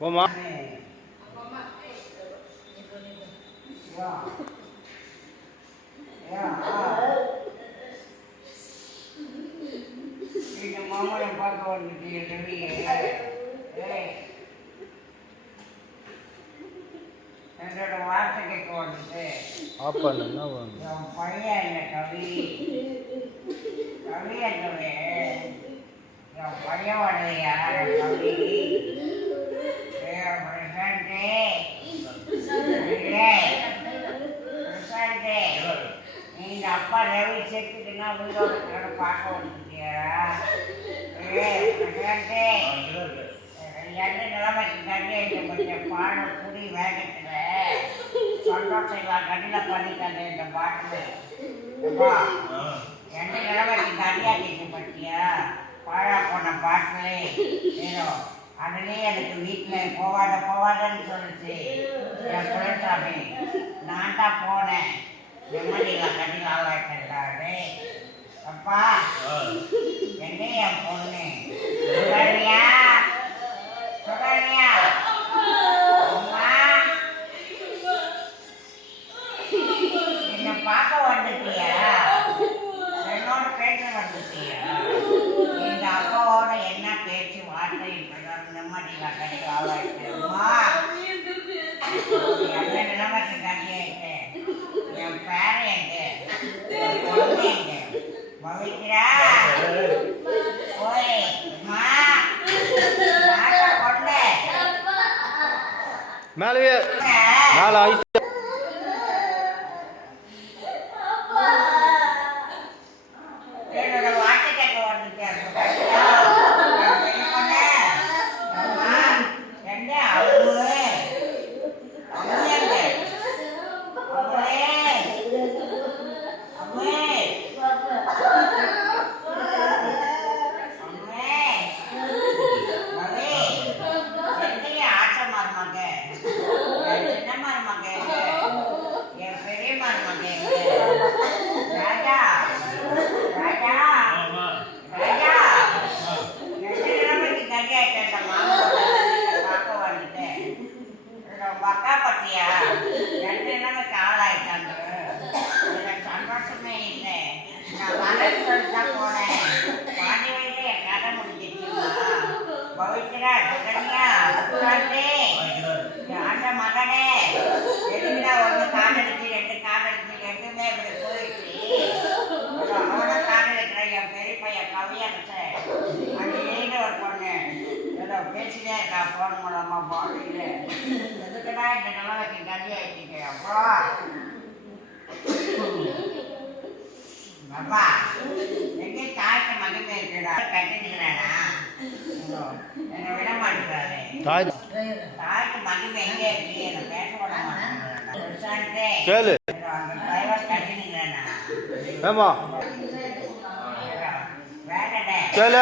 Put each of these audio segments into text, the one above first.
போமா மாமனை பார்க்க வந்துட்டு ரவியே என்னோட வார்த்தை கேட்க வந்துட்டு. ஆஃப் பண்ணுங்க. என் பையன் என்ன கவி கவி என்னவே என் பையன் வரலையா கவி ஏய் பிரசாந்தே இல்லை பிரசாந்தே நீ இந்த அப்பா ரவி செத்துட்டுன்னா உயிரோட பார்க்க வந்துட்டியா என்ன நிலைமைக்கு தண்ணி அடிக்க முடிய பானை குடி வேகத்துல கண்ணில் பண்ணிட்டாங்க இந்த பாட்டில் எந்த நிலைமைக்கு தண்ணி அடிக்க மாட்டியா பாழா போன பாட்டிலே ஏதோ அதுலேயே எனக்கு வீட்டில் போவாத போவாதன்னு சொல்லிச்சு. என் குலசாமி நான் தான் போனேன். நிம்மதியில் கண்ணில் ஆளாக்கிட்டாரு அப்பா எங்க என் பொண்ணு? சுகன்யா சுகன்யா அம்மா. என்ன பார்க்க வந்துட்டியா? என்னோட பேச வந்துட்டியா இந்த அப்பாவோட என்ன பேச்சு வார்த்தை இப்பதான் நிம்மதியில் கண்ணில் ஆளாக்கிட்டேம்மா என்ன நிலைமைக்கு கண்ணியாயிட்டு என் பேரன் எங்க என் பொண்ணு எங்க பவித்ரா ஓய் அம்மா நாட்ட பொண்ணு மேலவே மேலே ஆயிட்டு என்னோட வாட்டை கேட்க வந்துட்டேன் எங்க அம்மு அம்மு எங்க அம்முலே அம்மே அம்மே மகே எங்க ஆச்ச மருமக என் சின்ன மருமக என் பெரிய மருமக ராஜா ராஜா ராஜா ரெண்டு நிலைமைக்கு கட்டியாயிட்டேன் இந்த மாமாவோட பார்க்க வந்துட்டேன் உங்க அக்கா பத்தியா ரெண்டு நிலைமைக்கு ஆளாயிட்டாங்க எனக்கு சந்தோஷமே இல்லை நான் வரேன்னு சொல்லிட்டு தான் போனேன் பாண்டி வயசு என் கதை முடிஞ்சிச்சுமா பவித்ரா சுகன்யா உட்காந்து ஆண்ட மகனே எதுக்குடா ஒன்று காதடிச்சு ரெண்டு காதடிச்சு ரெண்டுமே இப்படி போயிடுச்சு அவனை காதலிக்கிறேன் என் பெரிய பையன் கவி அடிச்சேன் அது ஏழு ஒரு பொண்ணு ஏதோ பேசிட்டே இருக்கா போன் மூலமா பாடியில் எதுக்குடா இந்த நிலவைக்கு கல்வி ஆயிட்டீங்க அப்பா அப்பா எங்கே தாய்க்கு மகிமை இருக்குடா? கட்டிட்டுக்கிறானா என்னை விட மாட்டேங்கிறாரு. தாய் தாய்க்கு மகிமை எங்கே இருக்கு? என்னை பேச விட மாட்டேங்கிறானா கேளு. டிரைவர் கட்டிட்டுக்கிறானா ஏமா चल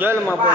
चल मापा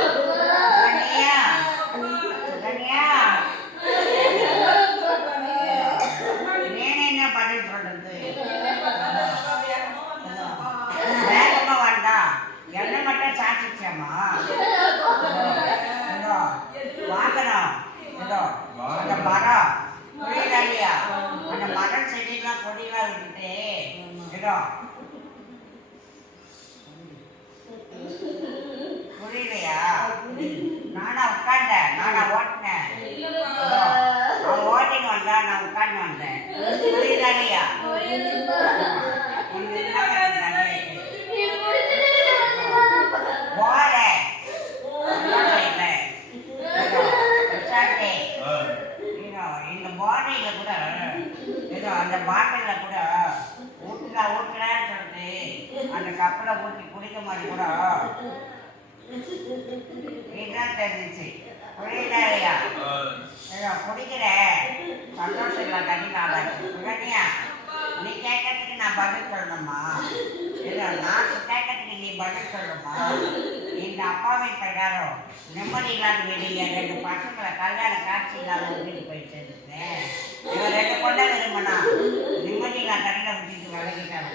பாடியில் கூட ஏதோ அந்த பாட்டிலில் கூட ஊற்றுனா ஊற்றுனான்னு சொல்லிட்டு அந்த கப்பலை ஊற்றி குடிக்க மாதிரி கூட இதுதான் தெரிஞ்சிச்சு. புரியுதா இல்லையா? ஏதோ குடிக்கிற சந்தோஷம் இல்லை தண்ணி நாளாச்சு உடனேயா நீ கேட்கறதுக்கு நான் பதில் சொல்லணுமா? ஏதோ நான் கேட்கறதுக்கு நீ பதில் சொல்லணுமா? இந்த அப்பாவின் பிரகாரம் நிம்மதி இல்லாத வெளியே ரெண்டு பசங்களை கல்யாண காட்சி இல்லாத வீடு போயிட்டு இவன் ரெண்டு கொண்டே விரும்பினா நிம்மதி இல்லாத தண்ணியில் விட்டுட்டு விலகிட்டாங்க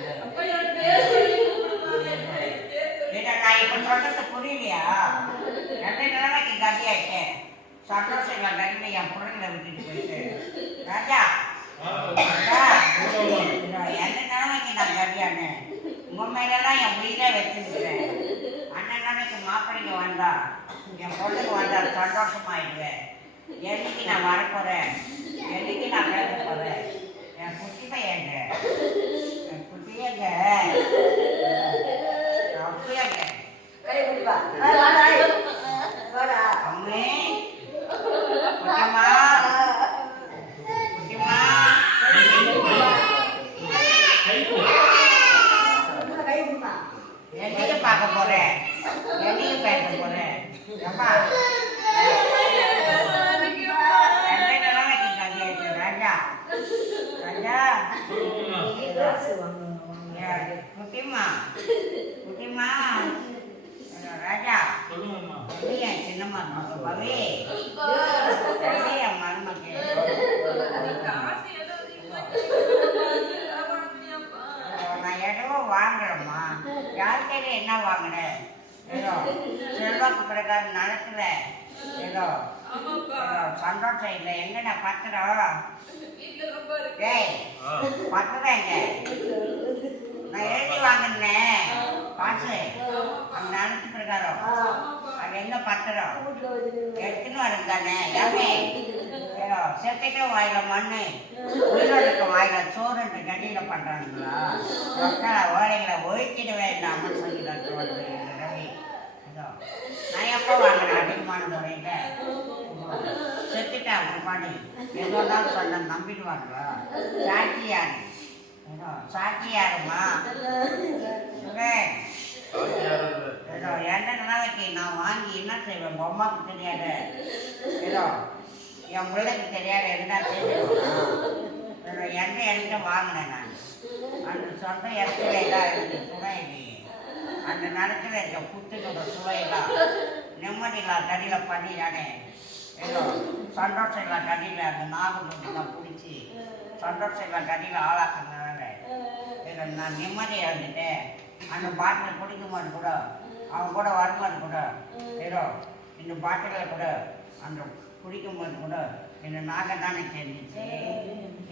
இதை நான் இப்ப சொல்றது புரியலையா? ரெண்டு சந்தோஷம் இல்லை தண்ணி என் பிள்ளைங்களை விட்டுட்டு போயிட்டு. ராஜா எந்த நிலைமைக்கு நான் கதியானு உங்க மேலெல்லாம் என் உயிரை வச்சிருக்கிறேன். அண்ணன் மாப்பிள்ளைங்க வந்தா என் பொண்ணுக்கு வந்தா சந்தோஷமாயிடுவேன். என்னைக்கு நான் வரப்போறேன்? என்னைக்கு நான் பேச போறேன் என் குட்டி பையங்க என் குட்டியங்க அப்படியாங்க அம்மே குட்டிமா குட்டிமா என்னைக்கு பார்க்க போறேன் என்னைக்கு பேச போறேன். அப்பா. குட்டிமா குட்டிமா ராஜா. இல்லையா சின்னம்மா பவி. இல்லையா மருமக்கு நான் எதுவோ வாங்குறேம்மா யார் கையில என்ன வாங்குறேன் ஏதோ செல்வாக்கு பிரகாரம் நடக்கல ஏதோ சந்தோஷம் இல்லை. எங்கடா பத்திரம்? ஏய் பத்திரம் எங்க? நான் எழுதி வாங்கினேன். காசு அந்த நடத்து பிரகாரம். அது என்ன பத்திரம்? எடுத்துன்னு வரது தானே யாமே செத்துட்டு வாயில மண்ணு. உயிரோடுக்க வாயில சோறுன்ற கடியில பண்றாங்களா மக்களை ஓலைகளை ஒழிக்கிட வேண்டாம்னு சொல்லி நான் எப்போ வாங்கினேன்? அதிகமான முறையில. செத்துட்டேன் ஒரு பாடி. ஏதோ தான் சொன்ன நம்பிடுவாங்களா? சாட்சியாரு. ஏதோ சாட்சியாருமா? ஏதோ என்ன நாளைக்கு நான் வாங்கி என்ன செய்வேன்? பொம்மாக்கு தெரியாது. ஏதோ என் பிள்ளைக்கு தெரியாத என்ன செய்வேன்? என்ன என்கிட்ட வாங்கினேன் நான்? அந்த சொந்த இடத்துல எல்லாம் இருக்கு சுவை அந்த நேரத்தில் இருக்க புத்துனோட சுவையெல்லாம் நிம்மதி தடியில் பண்ணி நானே ஏதோ சந்தோஷம் இல்லா தடியில் அந்த நாகப்பட்டினம் பிடிச்சி சந்தோஷம் இல்லா கடியில் ஆளாக்குறதுனால ஏதோ நான் நிம்மதியாக இருந்துட்டேன். அந்த பாட்டில் பிடிக்குமான்னு கூட அவன் கூட வருமானு கூட ஏதோ இந்த பாட்டில் கூட அந்த குடிக்கும்போது கூட என் நாகம் தானே தெரிஞ்சிச்சு.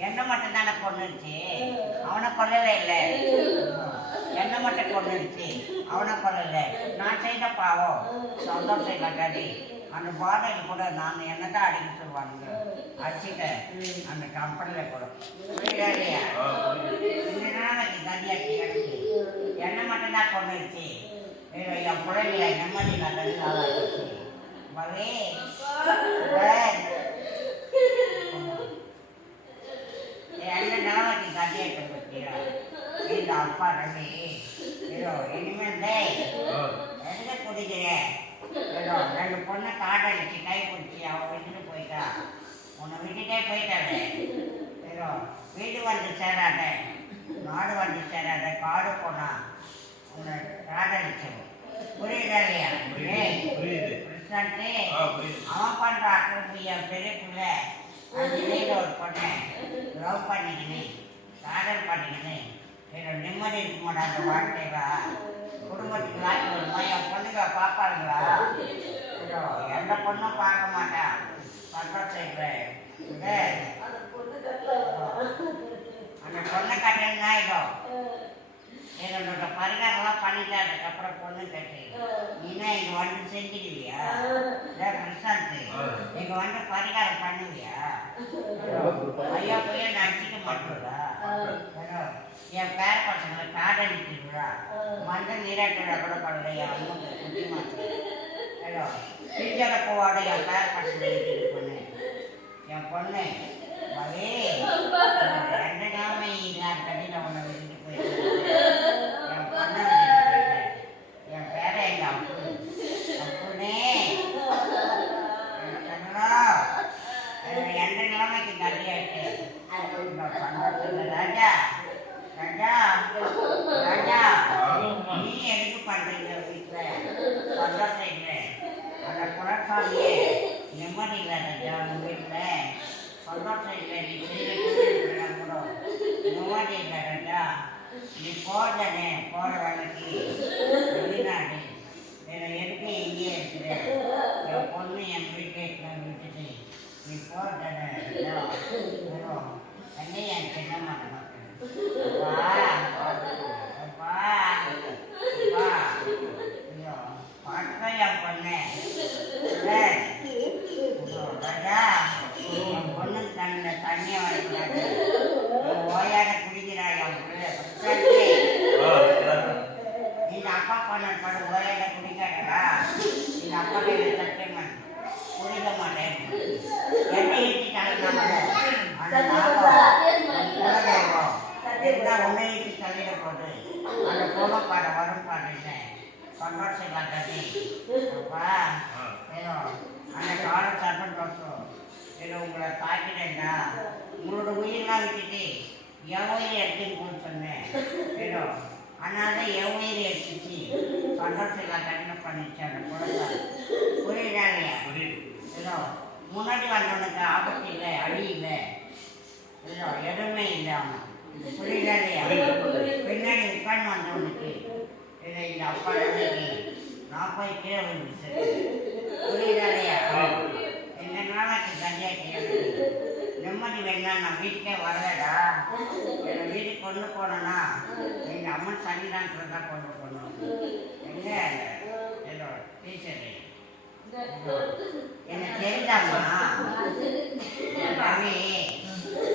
என்ன மட்டும் தானே கொண்டுருச்சு அவனை கொல்லல இல்லை. என்ன மட்டும் கொண்டுருச்சு அவனை கொல்லல. நான் செய்த பாவம். சந்தோஷம் இல்லாட்டி அந்த பாதையில் கூட நான் என்ன தான் அடிக்க சொல்லுவானுங்க? அடிச்சுட்டேன் அந்த கம்பெனியில் கூட. இந்த நாளைக்கு கதியாச்சு கிடச்சி என்ன மட்டும் தான் கொண்டுடுச்சு என் பிள்ளைகளை நிம்மதி நல்லது பவே என்ன நிலமைக்கு கதியாச்சு பற்றியா இந்த அப்பா ரவி ஏதோ இனிமேல் டேய் எதுக்கு குடிக்கிற? ஏதோ ரெண்டு பொண்ணை காட்டடிச்சு கை பிடிச்சி அவன் விட்டுட்டு போயிட்டா. உன்னை விட்டுட்டே போயிட்டாரு ஏதோ வீடு வந்து சேராத. நாடு வந்து சேராத. காடு போனா உன்னை காட்டடிச்சவன் புரியுதா இல்லையா? கிருஷ்ணன்ட்டு அவன் பண்ற அக்கிரமிய பெரிய பிள்ளை. அந்த ஒரு பொண்ணை லவ் பண்ணிக்கினு காதல் பண்ணிக்கினு என்னோட நிம்மதி இருக்க மாட்டாங்க வாழ்க்கைகளா குடும்பத்துக்கு லாக்கி வருமா என் பொண்ணுங்க பார்ப்பாளுங்களா எந்த பொண்ணும் பார்க்க மாட்டா. சந்தோஷம் இல்லை இதே, அந்த பொண்ணை கட்டணும்னா இதோ. என்னோட பரிகாரம்லாம் பண்ணிட்டு அதுக்கப்புறம் பொண்ணு கட்டு நீனா இங்க வந்து செஞ்சுடுவியா? பிரசாந்த். இங்க வந்து பரிகாரம் பண்ணுவியா? ஐயா போய் நடிச்சிக்க மாட்டோம்ல ஏதோ, என் பேர பசங்களை காதலிக்கிறா மஞ்சள் நீராட்டுறா கூட பண்ணல என் அம்மாக்கு குட்டி மாட்டு ஏதோ பிஞ்சட போவாட என் பேர பசங்களை பண்ணு என் பொண்ணு மகே ரெண்டு நாளுமே இல்லாத கட்டில உன்னை விட்டுட்டு போயிட்டு என் பொண்ணை விட்டுட்டு பண்றீங்க வீட்டுல சந்தோஷம் இல்லை அந்த குலசாமியே நிம்மதி இல்லை. ராஜா உங்க வீட்டுல சந்தோஷம் இல்லை நீ கூட. இல்லை ராஜா நீ போதானே வேலைக்கு வெளிநாடு. எதுக்கு இருக்கிற? என் பொண்ணு என் வீட்டை விட்டுட்டு நீ போதானே என் சின்ன அப்பா அப்பா அப்பா ஐயோ பாட்டுதான் என் பொண்ணு ஏய், ஐயோ, ராஜா என் பொண்ணு தன்னை தண்ணியை வரக்கூடாது ஓயாத குடிக்கிறா என் பிள்ளை சரி. இந்த அப்பா பண்ண பண்ண ஓயாத குடிக்காதடா இந்த அப்பா கையில சத்தியமன் குடிக்க மாட்டேன் என்ன ஈட்டிட்டாலும் நம்மள அந்த ஞாபகம் குலதெய்வம் எல்லாம் உன்னை ஈட்டி தள்ளிட போகுது அந்த கோபப்பாட வரும் பாடுங்க கட்டி அப்பா ஏதோ அந்த கால சட்டம் தோசம் ஏதோ உங்களை தாக்கிட்டேன்டா உங்களோட உயிரெல்லாம் விட்டுட்டு என் உயிரை எடுத்துன்னு போன்னு சொன்னேன். ஏதோ அதனால என் உயிரை எடுத்துச்சு சந்தோஷம் கட்டின பண்ணிச்சு அந்த குழந்தை புரியுதா இல்லையா? ஏதோ முன்னாடி வந்தவனுக்கு ஆபத்து இல்லை அடி இல்லை. ஏதோ எதுவுமே இல்லை அவன் புரியுதா இல்லையா? பின்னாடி உட்கார்ந்து வந்தவனுக்கு. இதை இந்த அப்பா நான் போய் கீழே விழுந்துச்சு புரியுதா இல்லையா இந்த நாளைக்கு தனியா கீழே நிம்மதி வேணா நான் வீட்டுக்கே வரலடா என்னை வீட்டுக்கு கொண்டு போனேன்னா எங்க அம்மன் சன்னிதானத்தில் தான் கொண்டு போகணும் எங்க? ஏதோ டீச்சரு. எனக்கு தெரிந்தாம்மா ரவி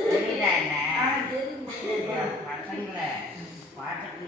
தெரியல என்ன? என் பசங்களை பார்த்துட்டு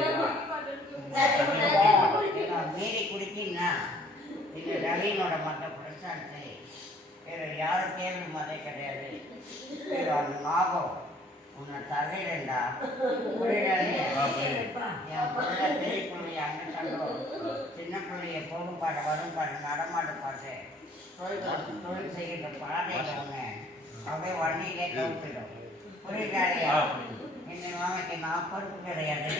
யாரும் கேள்வி மதை கிடையாது. அந்த ஞாபகம் உன்னை புரியலையே என் பிள்ளை பெரிய பிள்ளைய சின்ன பிள்ளைய போகும் பாட்டு வரும் பாட்டு நடமாட்டு பாட்டு. தொழில் தொழில் செய்கிற பாதையில் ஒன்று அப்படியே வண்டியிலே இந்த மாமைக்கு நான் பொறுப்பு கிடையாது.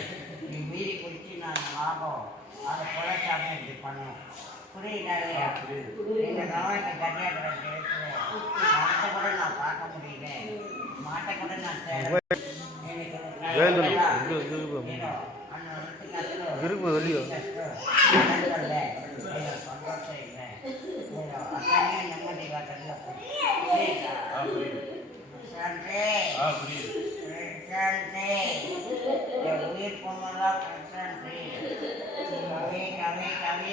நீ மீறி குடிச்சு நான் லாபம். அதை குறைச்சாம இப்படி பண்ணும் புரியுதாலையா இந்த மாமைக்கு கல்யாணம் இருக்குது மாட்டை கூட நான் பார்க்க முடியல. மாட்டை கூட நான். இருக்கு வெளியோ புரியுதா? உயிர் பொண்ணுதான் பிரசாந்தே. கவி, கவி,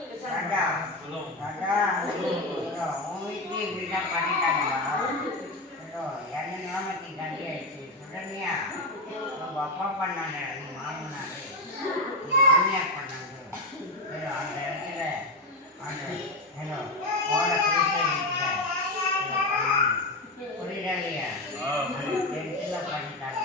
ராஜா ராஜா உன் வீட்லயும் இப்படிதான் பண்ணிட்டாங்களா ஏதோ என்ன நிலைமைக்கு கண்டி ஆயிடுச்சு அப்பா பண்ணாங்க மாமனார் மாமியார் பண்ணாங்க அந்த இடத்துல அந்த புரியுதா. இல்லையா? பண்ணிட்டாங்க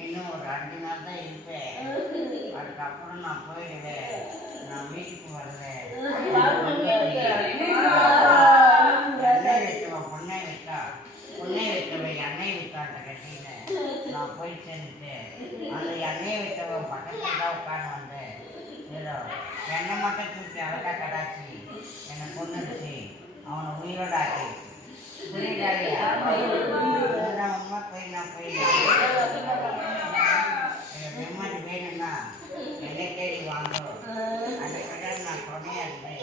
இன்னும் ஒரு அஞ்சு நாள் தான் இருப்பேன். அதுக்கப்புறம் நான் போயிடுவேன். நான் வீட்டுக்கு வருவேன் என்ன எடுத்து அவள் பொண்ணை விட்டா பொண்ணை விட்டவ எண்ணெய் விட்டாட்ட கட்டின்னு நான் போய் சேர்ந்துட்டு அந்த எண்ணெய் விட்டவ பக்கத்துல தான் உட்காந்து வந்தேன் ஏதோ எண்ணெய் மட்டும் தூக்கி அழகா கடாச்சி என்னை கொண்டுடுச்சு அவனை உயிரோட ஆக்கி புரியுதாடியா இதுதான் உண்மை போய் நான் போய் எனக்கு நிம்மதி வேணும்னா என்னை தேடி வாங்க அந்த கடை நான் துணையா இருப்பேன்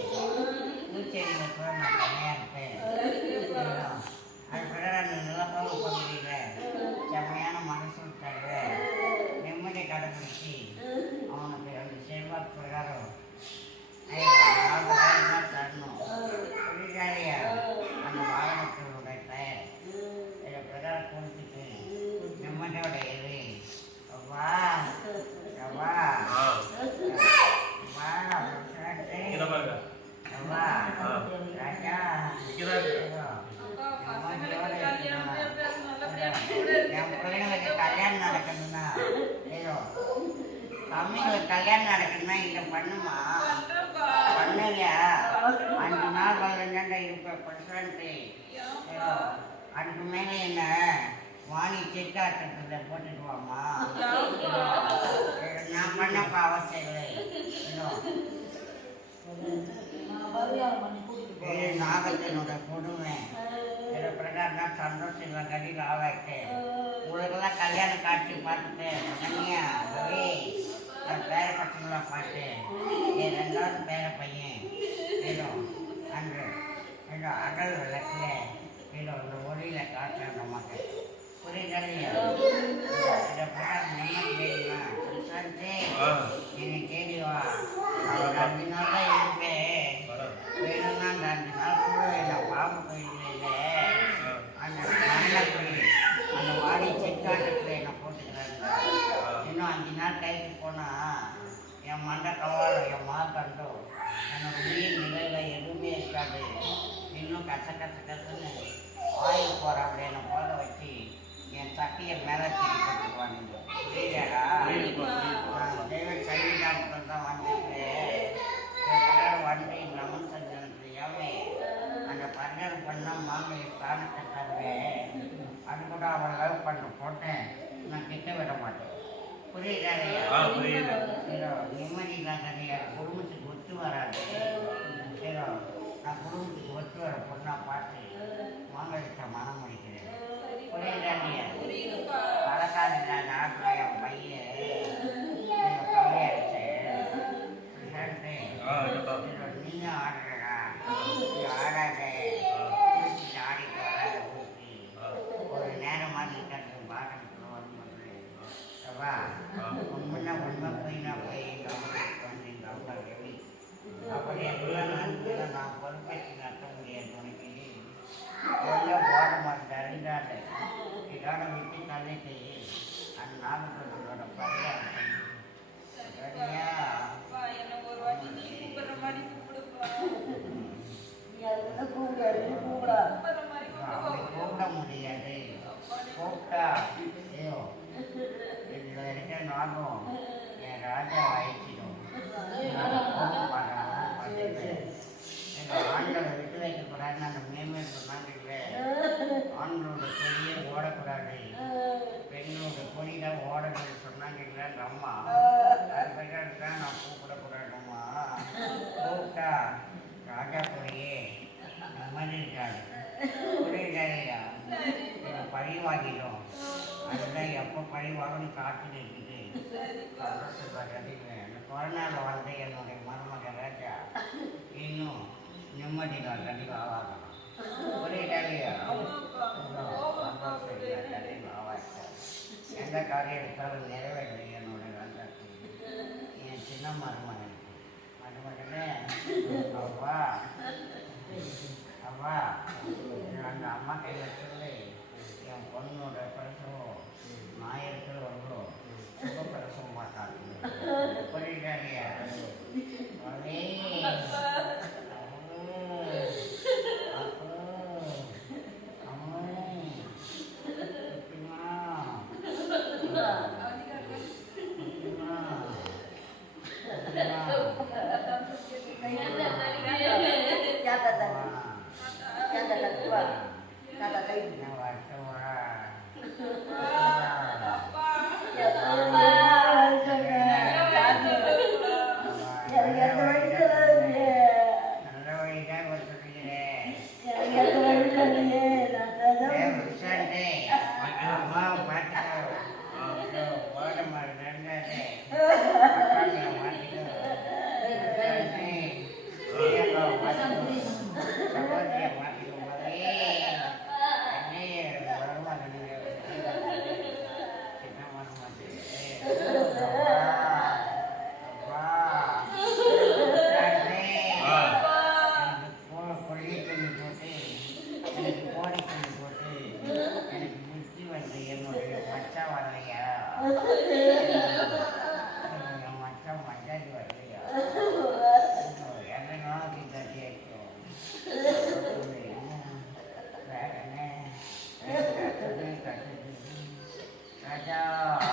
பூச்செடியில் கூட நான் துணையா இருப்பேன் அது கடை நான் நிலப்பரம் பகுதியில் செம்மையான மனசு தருவ நிம்மதி கடைபிடிச்சி அவனுக்கு அந்த செல்வாக்கு பிரகாரம் நாலு வாயிலாம் தரணும் புரியுதாடியா அந்த வாகனத்தினுடைய பெயர் இதை பிரகாரம் கொடுத்துட்டு நிம்மதியோட இரு வா வா வா இங்க பாருங்க வா ராஜா என் பிள்ளைங்களுக்கு கல்யாணம் நடக்கணும்னா ஏதோ தம்பிங்களுக்கு இதை பண்ணுமா? பண்ணலையா? அஞ்சு நாள் இருப்பேன் பிரசிடண்ட்டு. ஏதோ அதுக்கு மேலே என்ன? வாணி செக்காட்டத்தில் போட்டுட்டு வாமா. நான் இல்லை. ஏதோ ஏழு நாகத்தினோட கொடுமை. பிரகாரம் தான் சந்தோஷம் கடியில் ஆவாய்க்கு உங்களுக்கெல்லாம் கல்யாண காட்சி பார்த்துட்டு என் பேர பசங்களை பார்த்து என் ரெண்டாவது பேர பையன் ஏதோ அன்று ஏதோ அகல் விளக்கில் ஏதோ இந்த ஒளியில் காட்டுறேன் நமக்கு புரியுதலையா சந்தே ஆ. என்னை தேடி வா. ஒரு அஞ்சு நாள் தான் இருப்பேன் வேணும்னா அந்த அஞ்சு நாள் கூட என்ன பாம்பு கோயிலில் அந்த நல்ல கோயில் அந்த வாடி செக்காட்டத்தில் என்னை போட்டுக்கிறாங்க இன்னும் அஞ்சு நாள் கைக்கு போனால் என் மண்டை என் கண்டும் என்னோட உயிர் நிலையில் எதுவுமே இருக்காது. இன்னும் கச கச கசன்னு ஆயில் போகிற அப்படி என்னை போக வச்சு என் சட்டியை மேலே தூக்கி போட்டுக்குவானுங்க. புரியுதாடா தெய்வ சன்னிதானத்தில் தான் வந்துருக்கேன் வந்து நமன் தெரியாமே அந்த பரிகாரம் பண்ணால் மாமியை ஸ்தானத்தை தருவேன். அது கூட அவன் லவ் பண்ண போட்டேன். நான் கிட்ட விட மாட்டேன். புரியுதாடையா ஆ, புரியுது. நிம்மதி இல்லாததையா குடும்பத்துக்கு ஒத்து வராது. நான் குடும்பத்துக்கு ஒத்து வர பொண்ணா பார்த்து மாங்கலிட்ட மனம் முடிக்கிறேன் புரியுதாடையா பழக்காது என் பையன் ஏதோ கவலையாயிடுச்சு சரின்ட்டு ஆ இருக்கட்டும் நீயும் ஆடுறடா நீ ஆடாத குளிச்சுட்டு ஆடிட்டு வராத ஊட்டி ஆ ஒரு நேரம் மாதிரி இருக்கிறது பாக்கத்துல வரும்போது வா ஆ. உண்மைனா உண்மை போயினா போய் கவனிட்டு வந்து ரொம்ப ரவி அப்படி எல்லாம் நான் நான் பொறுப்பேற்று நடத்த முடியாது உனக்கு கொஞ்சம் போட மாட்டேன் அறிந்தாத இதோட விட்டு தள்ளிட்டு அந்த நாகப்பட்டோட பரிகாரம் பண்ணு. சரியா அப்படி கூப்பிட முடியாது கூப்பிட்டா ஐயோ இதில் இருக்கிற நாகம் என் ராஜா வயசிடும் ஆண்களை விட்டு வைக்கக்கூடாதுன்னு அந்த மேமே சொன்னாங்க ஆண்களோட கொடியே ஓடக்கூடாது பெண்ணோட கொடி தான் ஓடணும்னு சொன்னாங்க அந்த அம்மா அது பிரகாரம் தான் நான் கூப்பிடக்கூடாதும்மா கூப்பிட்டா ராஜா கொடியே இந்த மாதிரி இருக்காது புரியுதாலையா இதை பழி வாங்கிடும் அதுதான் எப்போ பழி வாங்கணும் காத்துட்டு இருக்குது அந்த கொரோனாவில் வந்த என்னுடைய மருமக ராஜா இன்னும் நிம்மதியில் கண்டிப்பாக ஆவாகணும் புரியுதாலையா எந்த காரியம் எடுத்தாலும் நிறைவேறலை என்னோட ராஜாக்கு என் சின்ன மருமகனுக்கு. மட்டுமே அவ்வா அவ்வா அந்த அம்மா கையில் சொல்லி என் பொண்ணோட பிரசவம் நான் இருக்கிற இருக்கிறவர்களோ சுக பிரசவம் மாட்டாங்க புரியுதாலையா அதே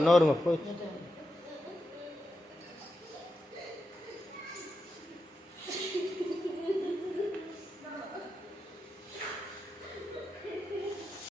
நோருங்க போச்சு